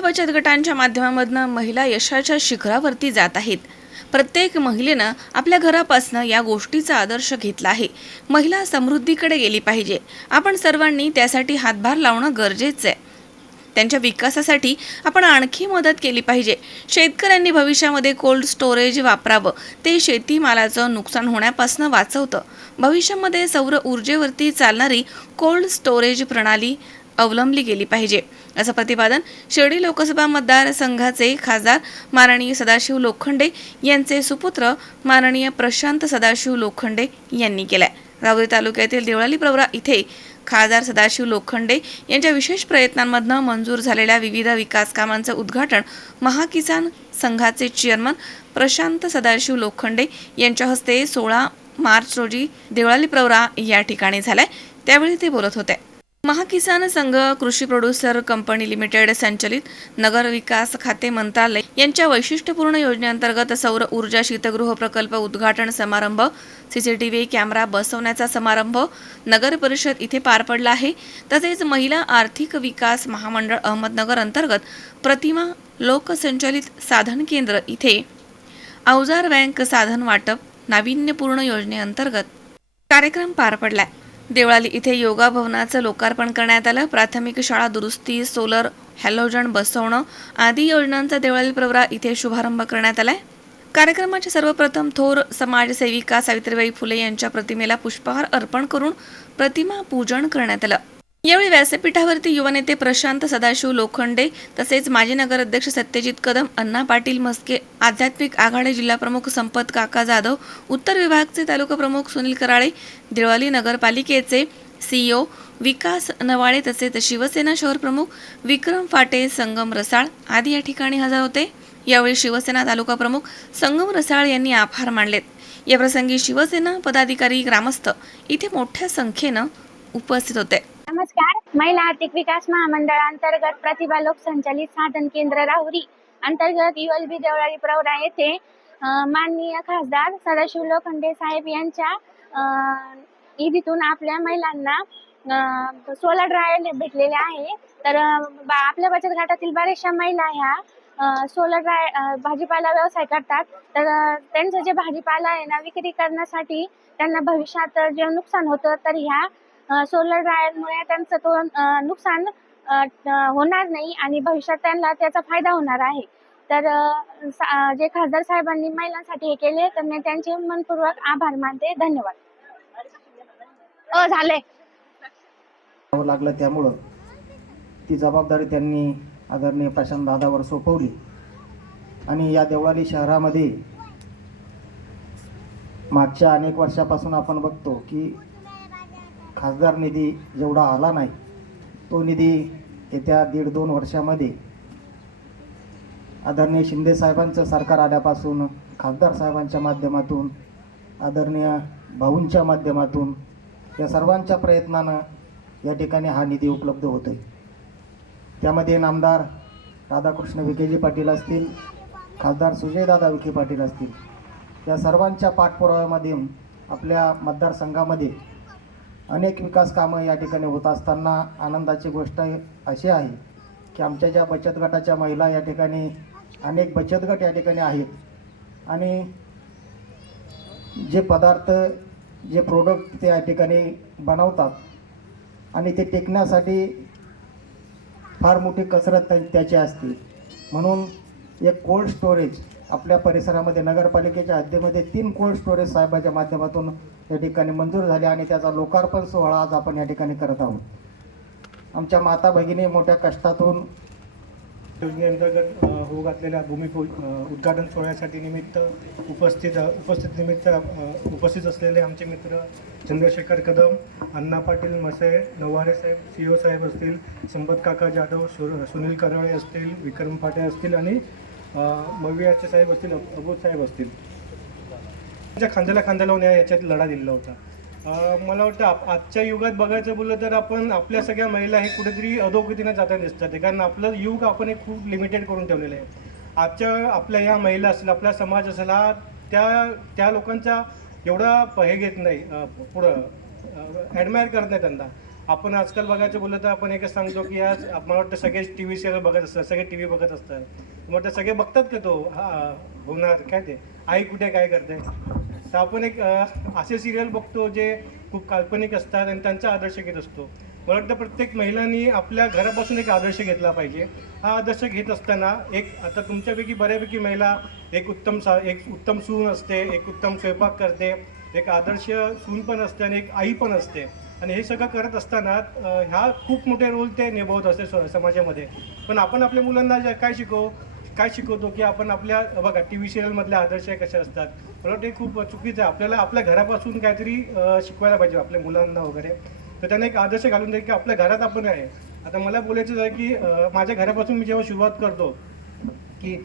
महिला बचत गटांच्या माध्यमामधनं महिला यशाच्या शिखरावरती जात आहेत. प्रत्येक महिलेनं आपल्या घरापासनं या गोष्टीचा आदर्श घेतला आहे. महिला समृद्धीकडे गेली पाहिजे. आपण सर्वांनी त्यासाठी हातभार लावणं गरजेचं आहे त्यांच्या विकासासाठी आपण आणखी मदत केली पाहिजे. शेतकऱ्यांनी भविष्यामध्ये कोल्ड स्टोरेज वापरावं. ते शेतीमालाचं नुकसान होण्यापासून वाचवतं. भविष्यामध्ये सौर ऊर्जेवरती चालणारी कोल्ड स्टोरेज प्रणाली अवलंबली गेली पाहिजे. असं प्रतिपादन शिर्डी लोकसभा मतदारसंघाचे खासदार माननीय सदाशिव लोखंडे यांचे सुपुत्र माननीय प्रशांत सदाशिव लोखंडे यांनी केलाय. राहुरी तालुक्यातील देवळाली प्रवरा इथे खासदार सदाशिव लोखंडे यांच्या विशेष प्रयत्नांमधनं मंजूर झालेल्या विविध विकास कामांचं उद्घाटन महाकिसान संघाचे चेअरमन प्रशांत सदाशिव लोखंडे यांच्या हस्ते सोळा मार्च रोजी देवळाली प्रवरा या ठिकाणी झालाय. त्यावेळी ते बोलत होते. महाकिसान संघ कृषी प्रोड्युसर कंपनी लिमिटेड संचलित नगर विकास खाते मंत्रालय यांच्या वैशिष्ट्यपूर्ण योजनेअंतर्गत सौर ऊर्जा शीतगृह प्रकल्प उद्घाटन समारंभ सीसीटीव्ही कॅमेरा बसवण्याचा समारंभ नगर परिषद इथे पार पडला आहे. तसेच महिला आर्थिक विकास महामंडळ अहमदनगर अंतर्गत प्रतिमा लोकसंचलित साधन केंद्र इथे. अवजार बँक साधन वाटप नाविन्यपूर्ण योजनेअंतर्गत कार्यक्रम पार पडलाय. देवळाली इथे योगा भवनाचं लोकार्पण करण्यात आलं. प्राथमिक शाळा दुरुस्ती सोलर हॅलोजन बसवणं आदी योजनांचा देवळाली प्रवरा इथे शुभारंभ करण्यात आलाय. कार्यक्रमाचे सर्वप्रथम थोर समाजसेविका सावित्रीबाई फुले यांच्या प्रतिमेला पुष्पहार अर्पण करून प्रतिमा पूजन करण्यात आलं. यावेळी व्यासपीठावरती युवानेते प्रशांत सदाशिव लोखंडे तसेच माजी नगराध्यक्ष सत्यजित कदम अण्णा पाटील मस्के आध्यात्मिक आघाडी जिल्हाप्रमुख संपत काका जाधव उत्तर विभागचे तालुका प्रमुख सुनील कराळे दिळवाली नगरपालिकेचे सीईओ विकास नवाळे तसेच शिवसेना शहर प्रमुख विक्रम फाटे संगम रसाळ आदी या ठिकाणी हजर होते. यावेळी शिवसेना तालुका प्रमुख संगम रसाळ यांनी आभार मानलेत. याप्रसंगी शिवसेना पदाधिकारी ग्रामस्थ इथे मोठ्या संख्येनं उपस्थित होते. नमस्कार. महिला आर्थिक विकास महामंडळांतर्गत प्रतिभा लोक संचालित साधन केंद्र राहुरी अंतर्गत युएलबी देवळाली प्रवरा येथे माननीय खासदार सदाशिव लोखंडे साहेब यांच्या अ, निधीतून आपल्या महिलांना सोलर ड्रायर भेटलेले आहे. तर बा- आपल्या बचत गटातील बऱ्याचशा महिला ह्या सोलर ड्राय भाजीपाला व्यवसाय करतात. तर त्यांचं जे भाजीपाला आहे ना विक्री करण्यासाठी त्यांना भविष्यात जे नुकसान होतं तर ह्या सोलर ड्रायरमुळे त्यांचं तो नुकसान होणार नाही आणि भविष्यात त्यांना त्याचा फायदा होणार आहे. तर जे खासदार साहेबांनी महिलांसाठी हे केले तर मी त्यांचे मनपूर्वक आभार मानते. धन्यवाद. झाले. लागलं त्यामुळं ती जबाबदारी त्यांनी आदरणीय प्रशांत दादावर सोपवली. आणि या देवळाली शहरामध्ये मागच्या अनेक वर्षापासून आपण बघतो की खासदार निधी जेवढा आला नाही तो निधी येत्या दीड दोन वर्षामध्ये आदरणीय शिंदे साहेबांचं सरकार आल्यापासून खासदार साहेबांच्या माध्यमातून आदरणीय भाऊंच्या माध्यमातून या सर्वांच्या प्रयत्नानं या ठिकाणी हा निधी उपलब्ध होतो आहे त्यामध्ये नामदार राधाकृष्ण विखेजी पाटील असतील खासदार सुजयदादा विखे पाटील असतील या सर्वांच्या पाठपुराव्यामध्ये आपल्या मतदारसंघामध्ये अनेक विकास कामं या ठिकाणी होत असताना आनंदाची गोष्ट अशी आहे की आमच्या ज्या बचत गटाच्या महिला या ठिकाणी अनेक बचत गट या ठिकाणी आहेत. आणि जे पदार्थ जे प्रोडक्ट ते या ठिकाणी बनवतात आणि ते टेकण्यासाठी फार मोठी कसरत त्याची असते. म्हणून एक कोल्ड स्टोरेज आपल्या परिसरामध्ये नगरपालिकेच्या हद्दीमध्ये तीन कोल्ड स्टोरेज साहेबाच्या माध्यमातून या ठिकाणी मंजूर झाले आणि त्याचा लोकार्पण सोहळा आज आपण या ठिकाणी करत आहोत. आमच्या माता भगिनी मोठ्या कष्टातून योजनेअंतर्गत होऊ घातलेल्या भूमिपू उद्घाटन सोहळ्यासाठी निमित्त उपस्थित उपस्थित निमित्त उपस्थित असलेले आमचे मित्र चंद्रशेखर कदम अण्णा पाटील मसे नवारे साहेब सी ओ साहेब असतील संपत काका जाधव सुनील करवळे असतील विक्रम पाटे असतील आणि मवियाचे साहेब असतील अबोध साहेब असतील. ज्या खांद्याला खांदा लावून या याच्यात लढा दिलेला होता. अं, मला वाटतं आप आजच्या युगात बघायचं बोललं तर आपण आपल्या सगळ्या महिला हे कुठेतरी अधोगतीने जाताना दिसतात. आहे. कारण आपलं युग आपण एक खूप लिमिटेड करून ठेवलेलं आहे. आजच्या आपल्या ह्या महिला असेल आपला समाज असेल हा त्या त्या लोकांचा एवढा प- हे घेत नाही अं, पुढं ॲडमायर करत नाही त्यांना. आपण आजकाल बघायचं बोललं तर आपण एकच सांगतो की आज मला वाटतं सगळे टी व्ही सिरियल बघत असतात सगळे टी व्ही बघत असतात. मला वाटतं सगळे बघतात का तो हा होणार काय ते? आई कुठे काय करते? तर आपण एक असे सिरियल बघतो जे खूप काल्पनिक असतात आणि त्यांचा आदर्श घेत असतो. मला वाटतं प्रत्येक महिलांनी आपल्या घरापासून एक आदर्श घेतला पाहिजे. हा आदर्श घेत असताना एक आता तुमच्यापैकी बऱ्यापैकी महिला एक उत्तम सा एक उत्तम सून असते एक उत्तम स्वयंपाक करते एक आदर्श सून पण असते आणि एक आई पण असते. आणि हे सगळं करत असताना ह्या खूप मोठे रोल ते निभावत असते स- समाजामध्ये. पण आपण आपल्या मुलांना काय शिकवू? काय शिकवतो की आपण आपल्या बघा टी व्ही सिरियलमधल्या आदर्श कसे असतात? मला वाटतं खूप चुकीचं आहे. आपल्याला आपल्या घरापासून काहीतरी शिकवायला पाहिजे आपल्या मुलांना वगैरे. तर त्यांना एक आदर्श घालून द्या की आपल्या घरात आपण आहे. आता मला बोलायचं आहे की माझ्या घरापासून मी जेव्हा सुरुवात करतो की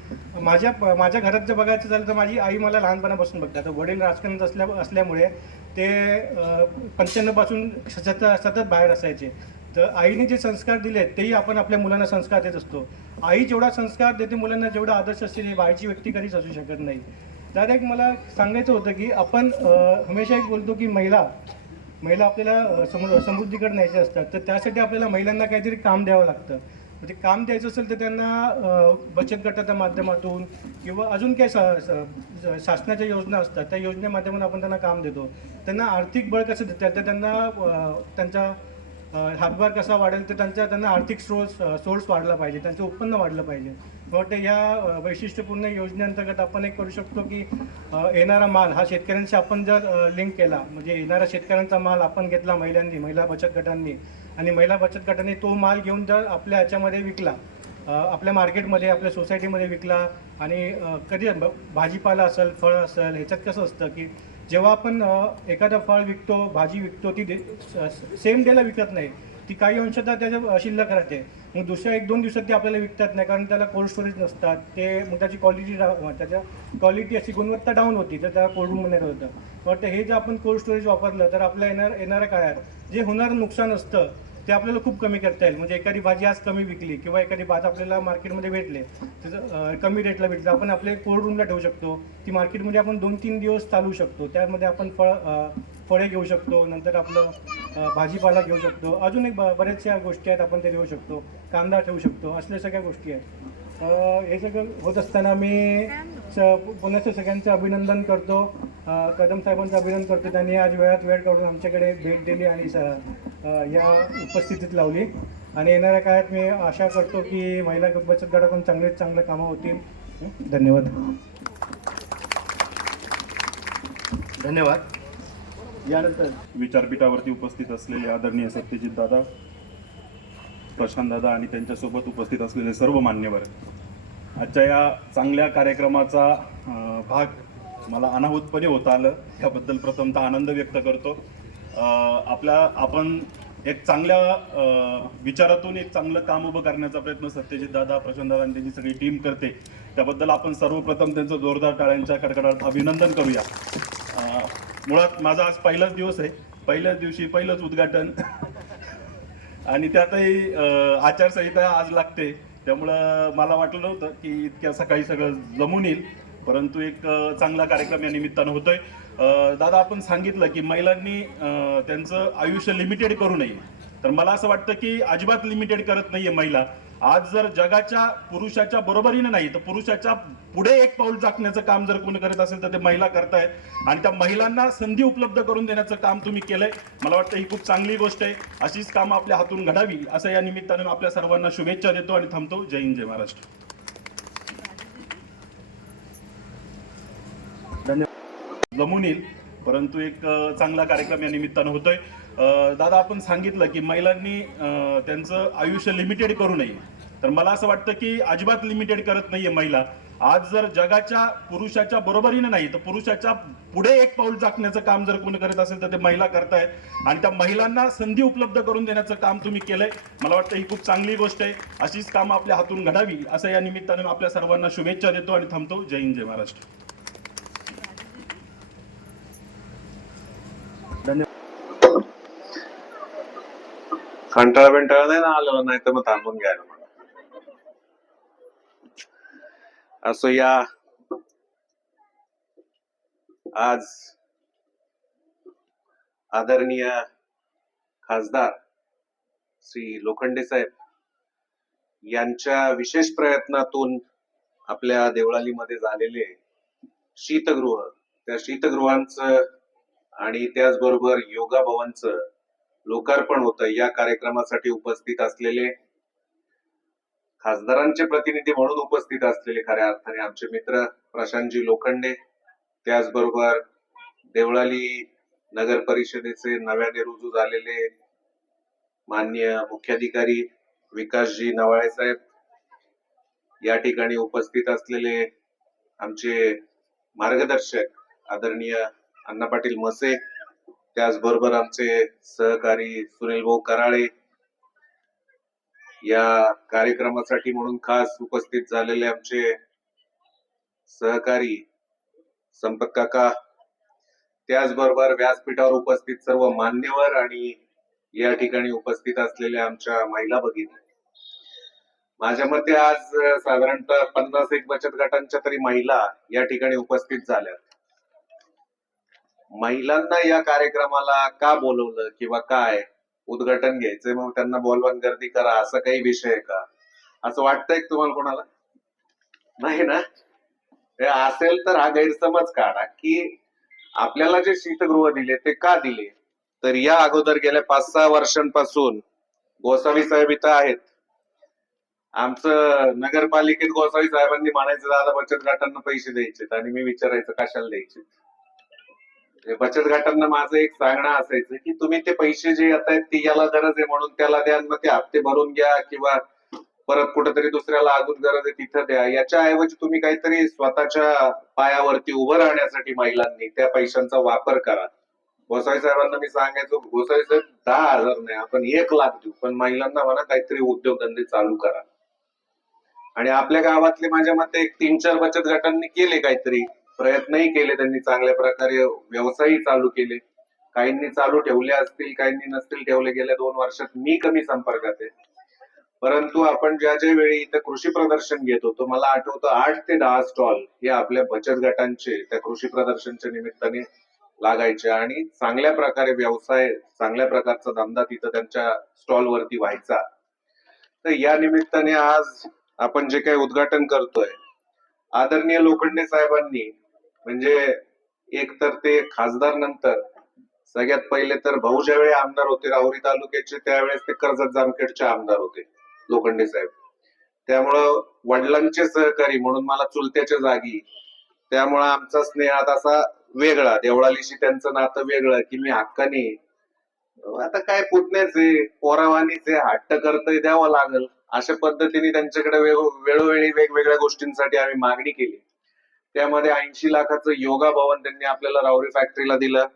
माझ्या माझ्या घरात जर बघायचं झालं तर माझी आई मला लहानपणापासून बघते. आता वडील राजकारणात असल्या असल्यामुळे ते पंच्याण्णवपासून सतत सतत बाहेर असायचे. तर आईने जे संस्कार दिले तेही आपण आपल्या मुलांना संस्कार देत असतो. आई जेवढा संस्कार देते मुलांना जेवढा आदर्श असते हे बाहेरची व्यक्ती कधीच असू शकत नाही. दादा एक मला सांगायचं होतं की आपण हमेशा एक बोलतो की महिला महिला आपल्याला समृ समृद्धीकडे न्यायच्या असतात. तर त्यासाठी आपल्याला महिलांना काहीतरी काम द्यावं लागतं. म्हणजे काम द्यायचं असेल तर त्यांना बचत गटाच्या माध्यमातून किंवा अजून काही सा- शासनाच्या योजना असतात त्या योजने माध्यमातून आपण त्यांना काम देतो. त्यांना आर्थिक बळ कसं देतात तर त्यांना त्यांच्या त्यांचा हातभार कसा वाढेल तर त्यांचा त्यांना आर्थिक सोर्स सोर्स वाढला पाहिजे त्यांचं उत्पन्न वाढलं पाहिजे. वाटतं या वैशिष्ट्यपूर्ण योजनेअंतर्गत आपण एक करू शकतो की येणारा माल हा शेतकऱ्यांशी आपण जर लिंक केला म्हणजे येणारा शेतकऱ्यांचा माल आपण घेतला महिलांनी महिला बचत गटांनी आणि महिला बचत गटांनी तो माल घेऊन जर आपल्या ह्याच्यामध्ये विकला आपल्या मार्केटमध्ये आपल्या सोसायटीमध्ये विकला आणि कधी भाजीपाला असेल फळ असेल ह्याच्यात कसं असतं की जेव्हा आपण एखादं फळ विकतो भाजी विकतो ती दे सेम डेला विकत नाही. ती काही अंशतः त्याच्या शिल्लक राहते. मग दुसऱ्या एक दोन दिवसात ती आपल्याला विकतात नाही कारण त्याला कोल्ड स्टोरेज नसतात. ते मग त्याची क्वालिटी त्याच्या क्वालिटी अशी गुणवत्ता डाऊन होती तर त्याला कोल्ड रूममध्ये होतं वाटतं हे जर आपण कोल्ड स्टोरेज वापरलं तर आपल्या येणार येणाऱ्या काळात जे होणारं नुकसान असतं ते आपल्याला खूप कमी करता येईल. म्हणजे एखादी भाजी आज कमी विकली किंवा एखादी भाजी आपल्याला मार्केटमध्ये भेटले त्याचं कमी रेटला भेटलं आपण आपले कोल्ड रूमला ठेवू शकतो. ती मार्केटमध्ये आपण दोन तीन दिवस चालू शकतो. त्यामध्ये आपण फळ फळे घेऊ शकतो नंतर आपलं भाजीपाला घेऊ शकतो. अजून एक ब- बऱ्याचशा गोष्टी आहेत आपण ते देऊ शकतो. कांदा ठेवू शकतो असल्या सगळ्या गोष्टी आहेत. हे सगळं होत असताना मी स- सगळ्यांचं अभिनंदन करतो. कदम साहेबांचं अभिनंदन करतो. त्यांनी आज वेळात वेळ काढून आमच्याकडे भेट दिली आणि स या उपस्थितीत लावली. आणि येणाऱ्या काळात मी आशा करतो की महिला बचत गटातून चांगलेच चांगले कामं होतील. धन्यवाद. धन्यवाद. यानंतर विचारपीठावरती उपस्थित असलेले आदरणीय सत्यजित दादा प्रशांत दादा आणि त्यांच्यासोबत उपस्थित असलेले सर्व मान्यवर आजच्या या चांगल्या कार्यक्रमाचा भाग मला अनाहूतपणे होता आलं. याबद्दल प्रथमतः आनंद व्यक्त करतो. आपल्या आपण एक चांगल्या विचारातून एक चांगलं काम उभं करण्याचा प्रयत्न सत्यजित दादा प्रशांत दादा आणि त्यांची सगळी टीम करते. त्याबद्दल आपण सर्वप्रथम त्यांचं जोरदार टाळ्यांच्या कडकडाट अभिनंदन करूया. मुळात माझा आज पहिलाच दिवस आहे. पहिल्याच दिवशी पहिलंच उद्घाटन. आणि त्यातही आचारसंहिता आज लागते. त्यामुळं मला वाटलं नव्हतं की इतक्या सकाळी सगळं जमून येईल. परंतु एक चांगला कार्यक्रम या निमित्तानं होतोय. दादा आपण सांगितलं की महिलांनी त्यांचं आयुष्य लिमिटेड करू नये. तर मला असं वाटतं की अजिबात लिमिटेड करत नाहीये महिला. आज जर जगाच्या पुरुषाच्या बरोबरीनं नाही तर पुरुषाच्या पुढे एक पाऊल टाकण्याचं काम जर कोणी करत असेल तर ते महिला करतायत. आणि त्या महिलांना संधी उपलब्ध करून देण्याचं काम तुम्ही केलंय. मला वाटतं ही खूप चांगली गोष्ट आहे. अशीच कामं आपल्या हातून घडावी असं या निमित्ताने आपल्या सर्वांना शुभेच्छा देतो आणि थांबतो. जय हिंद जय महाराष्ट्र. जमून येईल. परंतु एक चांगला कार्यक्रम या निमित्तानं होतोय. दादा आपण सांगितलं की महिलांनी त्यांचं आयुष्य लिमिटेड करू नये. तर मला असं वाटतं की अजिबात लिमिटेड करत नाहीये महिला. आज जर जगाच्या पुरुषाच्या बरोबरीनं नाही तर पुरुषाच्या पुढे एक पाऊल टाकण्याचं काम जर कोणी करत असेल तर ते महिला करतायत. आणि त्या महिलांना संधी उपलब्ध करून देण्याचं काम तुम्ही केलंय. मला वाटतं ही खूप चांगली गोष्ट आहे. अशीच कामं आपल्या हातून घडावी असं या निमित्तानं आपल्या सर्वांना शुभेच्छा देतो आणि थांबतो. जय हिंद जय महाराष्ट्र. कंटाळा बिंटाळा नाही ना आलं नाही तर मग थांबून घ्यायला असो या. आज आदरणीय खासदार श्री लोखंडे साहेब यांच्या विशेष प्रयत्नातून आपल्या देवळालीमध्ये झालेले शीतगृह त्या शीतगृहांचं आणि त्याचबरोबर योगा भवनचं लोकार्पण होतं. या कार्यक्रमासाठी उपस्थित असलेले खासदारांचे प्रतिनिधी म्हणून उपस्थित असलेले खऱ्या अर्थाने आमचे मित्र प्रशांतजी लोखंडे त्याचबरोबर देवळाली नगर परिषदेचे नव्याने रुजू झालेले माननीय मुख्याधिकारी विकासजी नवाळे साहेब या ठिकाणी उपस्थित असलेले आमचे मार्गदर्शक आदरणीय अण्णा पाटील मसे त्याचबरोबर आमचे सहकारी सुनील भाऊ कराळे या कार्यक्रमासाठी म्हणून खास उपस्थित झालेले आमचे सहकारी संपत काका त्याचबरोबर व्यासपीठावर उपस्थित सर्व मान्यवर आणि या ठिकाणी उपस्थित असलेल्या आमच्या महिला भगिनी. माझ्या मते आज साधारणतः पन्नास एक बचत गटांच्या तरी महिला या ठिकाणी उपस्थित झाल्या. महिलांना या कार्यक्रमाला का बोलवलं किंवा काय उद्घाटन घ्यायचंय? मग त्यांना बोलवान गर्दी करा असा काही विषय आहे का? असं वाटतंय तुम्हाला कोणाला? नाही ना? हे असेल तर हा गैरसमज काढा की आपल्याला जे शीतगृह दिले ते का दिले? तर या अगोदर गेल्या पाच सहा वर्षांपासून गोसावी साहेब इथं आहेत. आमचं नगरपालिकेत गोसावी साहेबांनी म्हणायचं दादा बचत गटांना पैसे द्यायचे आणि मी विचारायचं कशाला द्यायचे बचत गटांना माझं एक सांगणं असायचं की तुम्ही ते पैसे जे येत आहेत ते याला गरज आहे म्हणून त्याला द्या मग ते हप्ते भरून घ्या किंवा परत कुठेतरी दुसऱ्याला अजून गरज आहे तिथं द्या. याच्या ऐवजी तुम्ही काहीतरी स्वतःच्या पायावरती उभं राहण्यासाठी महिलांनी त्या पैशांचा वापर करा. गोसाई साहेबांना मी सांगायचो गोसाई साहेब दहा हजार नाही आपण एक लाख देऊ पण महिलांना म्हणा काहीतरी उद्योगधंदे चालू करा. आणि आपल्या गावातले माझ्या मते एक तीन चार बचत गटांनी केले काहीतरी. प्रयत्नही केले त्यांनी चांगल्या प्रकारे व्यवसायही चालू केले. काहींनी चालू ठेवले असतील काहींनी नसतील ठेवले गेल्या दोन वर्षात मी कमी संपर्कात आहे. परंतु आपण ज्या ज्या वेळी इथं कृषी प्रदर्शन घेत होतो मला आठवतं आठ ते दहा स्टॉल हे आपल्या बचत गटांचे त्या कृषी प्रदर्शनच्या निमित्ताने लागायचे आणि चांगल्या प्रकारे व्यवसाय चांगल्या प्रकारचा धंदा तिथं त्यांच्या स्टॉल वरती व्हायचा. तर या निमित्ताने आज आपण जे काही उद्घाटन करतोय आदरणीय लोखंडे साहेबांनी म्हणजे एक तर ते खासदार नंतर सगळ्यात पहिले तर भाऊ ज्यावेळी आमदार होते राहुरी तालुक्याचे त्यावेळेस ते कर्जत जामखेडचे आमदार होते लोखंडे साहेब. त्यामुळं वडिलांचे सहकारी म्हणून मला चुलत्याच्या जागी त्यामुळं आमचा स्नेह आता असा वेगळा देवळालीशी त्यांचं नातं वेगळं की मी हक्काने आता काय पुतण्याचे पोरावानीचे हट्ट करतय द्यावं लागल अशा पद्धतीने त्यांच्याकडे वेळोवेळी वेगवेगळ्या गोष्टींसाठी आम्ही मागणी केली. त्यामध्ये ऐंशी लाखाचं योगा भवन त्यांनी आपल्याला रावरी फॅक्टरीला दिलं.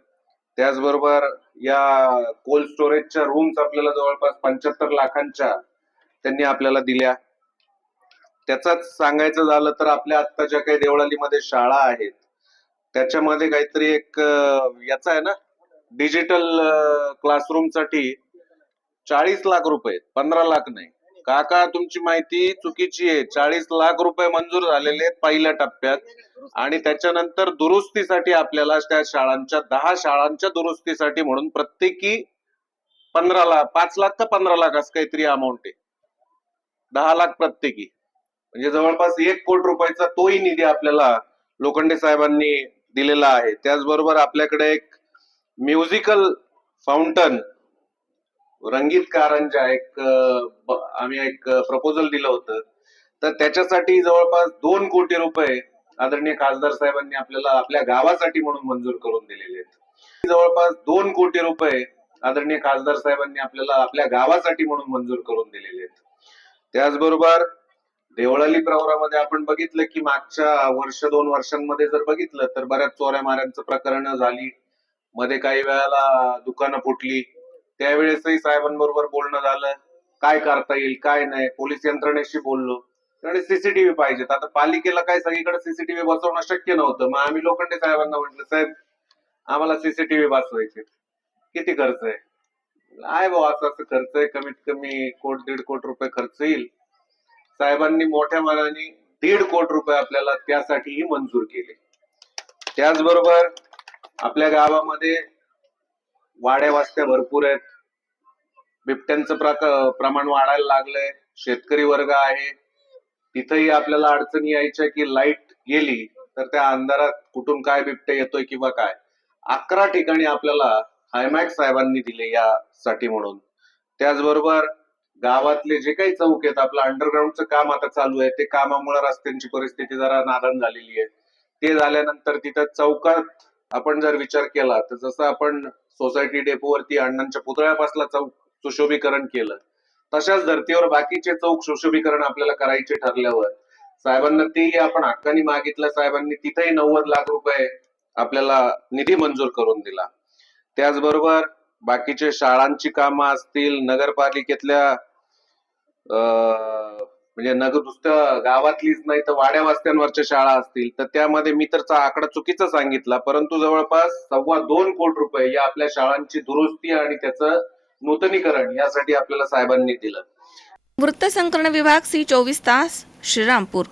त्याचबरोबर या कोल्ड स्टोरेजच्या रूम्स आपल्याला जवळपास पंच्याहत्तर लाखांच्या त्यांनी आपल्याला दिल्या. त्याचाच सांगायचं झालं तर आपल्या आता ज्या काही देवळालीमध्ये शाळा आहेत. त्याच्यामध्ये काहीतरी एक याचा आहे ना डिजिटल क्लासरूमसाठी चाळीस लाख रुपये पंधरा लाख नाही. काका तुमची माहिती चुकीची आहे. चाळीस लाख रुपये मंजूर झालेले आहेत पहिल्या टप्प्यात. आणि त्याच्यानंतर दुरुस्तीसाठी आपल्याला त्या शाळांच्या दहा शाळांच्या दुरुस्तीसाठी म्हणून प्रत्येकी पंधरा लाख पाच लाख का पंधरा लाख असं काहीतरी अमाऊंट आहे. दहा लाख प्रत्येकी. म्हणजे जवळपास एक कोटी रुपयाचा तोही निधी आपल्याला लोखंडे साहेबांनी दिलेला आहे. त्याचबरोबर आपल्याकडे एक म्युझिकल फाउंटन रंगीत कारंजा एक आम्ही एक प्रपोजल दिलं होतं. तर त्याच्यासाठी जवळपास दोन कोटी रुपये आदरणीय खासदार साहेबांनी आपल्याला आपल्या गावासाठी म्हणून मंजूर करून दिलेले आहेत. जवळपास दोन कोटी रुपये आदरणीय खासदार साहेबांनी आपल्याला आपल्या गावासाठी म्हणून मंजूर करून दिलेले आहेत. त्याचबरोबर देवळाली प्रवरामध्ये आपण बघितलं की मागच्या वर्ष दोन वर्षांमध्ये जर बघितलं तर बऱ्याच चोऱ्या माऱ्यांचं प्रकरण झाली. मध्ये काही वेळाला दुकानं फुटली. त्यावेळेसही साहेबांबरोबर बोलणं झालं. काय करता येईल काय नाही पोलीस यंत्रणेशी बोललो. त्यामुळे सीसीटीव्ही पाहिजेत. आता पालिकेला काय सगळीकडे सीसीटीव्ही बसवणं शक्य नव्हतं. मग आम्ही लोखंडे साहेबांना म्हटलं साहेब आम्हाला सीसीटीव्ही बसवायचे. किती खर्च आहे? आहे भाऊ असं असं खर्च आहे. कमीत कमी कोट दीड कोटी रुपये खर्च येईल. साहेबांनी मोठ्या मनाने दीड कोटी रुपये आपल्याला त्यासाठीही मंजूर केले. त्याचबरोबर आपल्या गावामध्ये वाड्या वास्त्या भरपूर आहेत. बिबट्यांचं प्रक- प्रमाण वाढायला लागलंय. शेतकरी वर्ग आहे. तिथेही आपल्याला अडचणी यायच्या की लाइट गेली तर त्या अंधारात कुठून काय बिबट्या येतोय किंवा काय. अकरा ठिकाणी आपल्याला हायमॅक साहेबांनी दिले यासाठी म्हणून. त्याचबरोबर गावातले जे काही चौक आहेत आपलं अंडरग्राऊंडचं काम आता चालू आहे. ते कामामुळे रस्त्यांची परिस्थिती जरा नादान झालेली आहे. ते झाल्यानंतर तिथं चौकात आपण जर विचार केला तर जसं आपण सोसायटी डेपोवरती अण्णांच्या पुतळ्यापासला चौक सुशोभीकरण केलं. तशाच धर्तीवर बाकीचे चौक सुशोभीकरण आपल्याला करायचे ठरल्यावर साहेबांना तेही आपण हक्कानी मागितलं. साहेबांनी तिथेही नव्वद लाख रुपये आपल्याला निधी मंजूर करून दिला. त्याचबरोबर बाकीचे शाळांची कामं असतील नगरपालिकेतल्या अं, म्हणजे नगर नुसतं गावातलीच नाही तर वाड्या वस्त्यांवरच्या शाळा असतील तर त्यामध्ये मी तर आकडा चुकीचा सांगितला परंतु जवळपास सव्वा दोन कोटी रुपये या आपल्या शाळांची दुरुस्ती आणि त्याचं नूतनीकरण यासाठी आपल्याला साहेबांनी दिलं. वृत्तसंकलन विभाग सी चोवीस तास श्रीरामपूर.